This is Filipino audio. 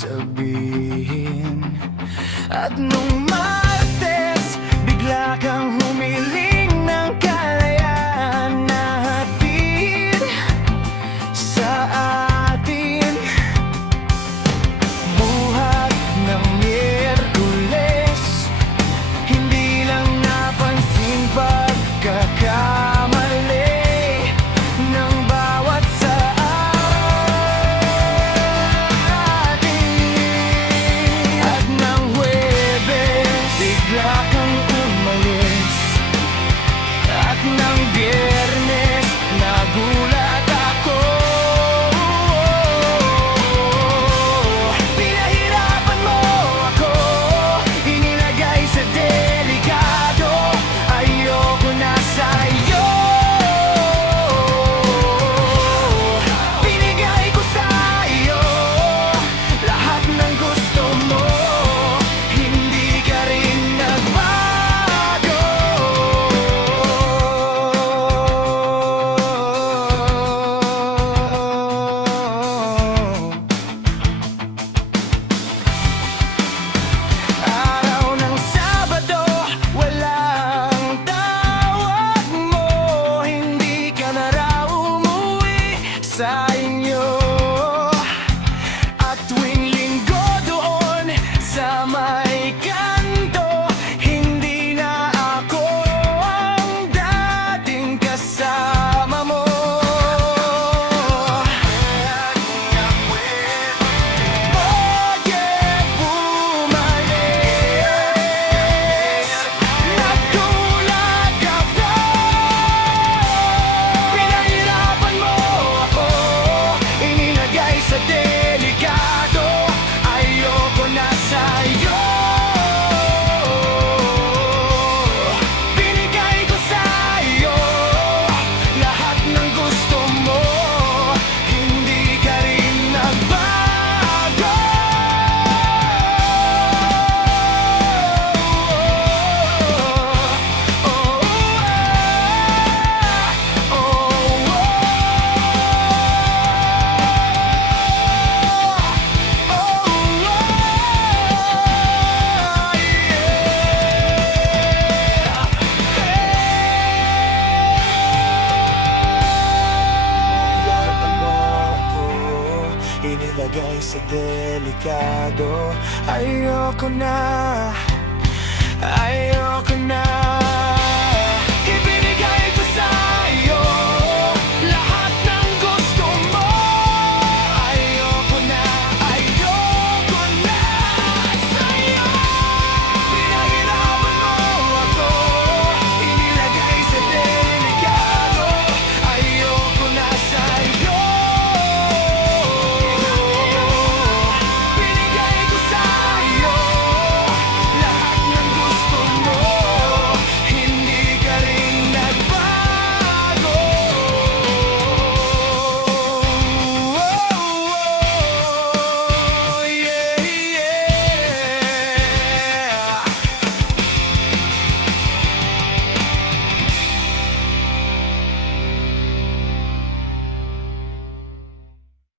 sabihin. At nung Martes, bigla kang humiling ng kalayaan na hatid sa atin. Buhat ng Miyerkules, hindi lang napansin pagkakamali ng bawat sa atin. At ng Huwebes, bigla kang umalis. At ng Biyernes, nagulat ako. Pinahirapan mo ako, inilagay sa delikado. Ayoko na sa'yo. Binigay ko sa'yo lahat ng gusto mo, hindi ka rin nagbago. Araw ng Sabado, walang tawag mo, hindi ka na raw umuwi sa inyo. At tuwing Linggo doon sa may kanto, hindi na ako ang dating kasama mo. Bakit bumalik? Nagulat ka ba? Pinahirapan mo ako, inilagay sa delikado. Ayoko na sa'yo. Binigay ko sa'yo lahat ng gusto mo, hindi ka rin nagbago. Inilagay sa delikado. Ayoko na, ayoko na.